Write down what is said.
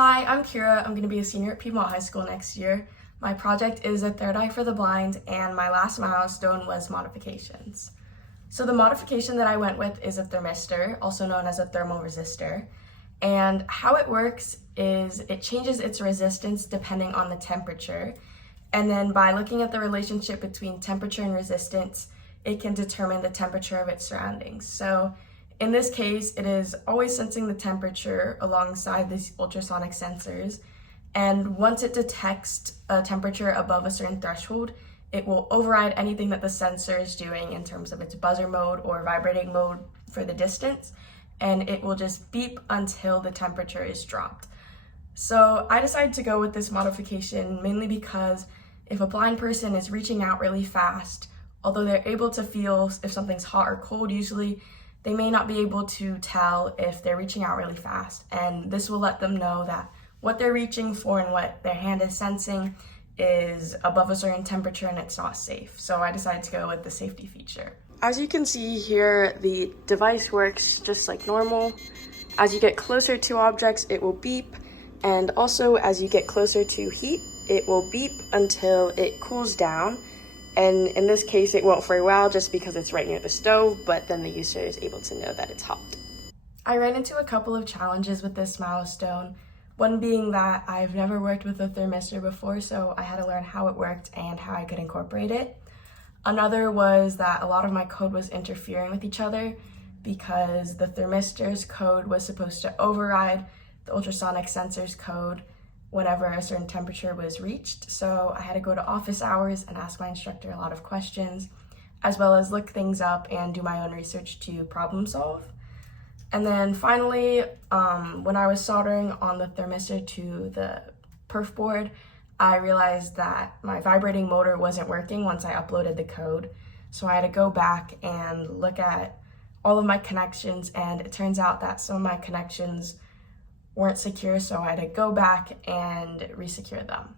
Hi, I'm Kyra. I'm going to be a senior at Piedmont High School next year. My project is a third eye for the blind, and my last milestone was modifications. So the modification that I went with is a thermistor, also known as a thermal resistor. And how it works is it changes its resistance depending on the temperature. And then by looking at the relationship between temperature and resistance, it can determine the temperature of its surroundings. So in this case, it is always sensing the temperature alongside these ultrasonic sensors. And once it detects a temperature above a certain threshold, it will override anything that the sensor is doing in terms of its buzzer mode or vibrating mode for the distance, and it will just beep until the temperature is dropped. So I decided to go with this modification mainly because if a blind person is reaching out really fast, although they're able to feel if something's hot or cold, usually they may not be able to tell if they're reaching out really fast. And this will let them know that what they're reaching for and what their hand is sensing is above a certain temperature and it's not safe. So I decided to go with the safety feature. As you can see here, the device works just like normal. As you get closer to objects, it will beep. And also as you get closer to heat, it will beep until it cools down. And in this case, it won't for a while just because it's right near the stove, but then the user is able to know that it's hot. I ran into a couple of challenges with this milestone. One being that I've never worked with a thermistor before, so I had to learn how it worked and how I could incorporate it. Another was that a lot of my code was interfering with each other because the thermistor's code was supposed to override the ultrasonic sensor's code whenever a certain temperature was reached. So I had to go to office hours and ask my instructor a lot of questions, as well as look things up and do my own research to problem solve. And then finally, when I was soldering on the thermistor to the perf board, I realized that my vibrating motor wasn't working once I uploaded the code. So I had to go back and look at all of my connections, and it turns out that some of my connections weren't secure, so I had to go back and resecure them.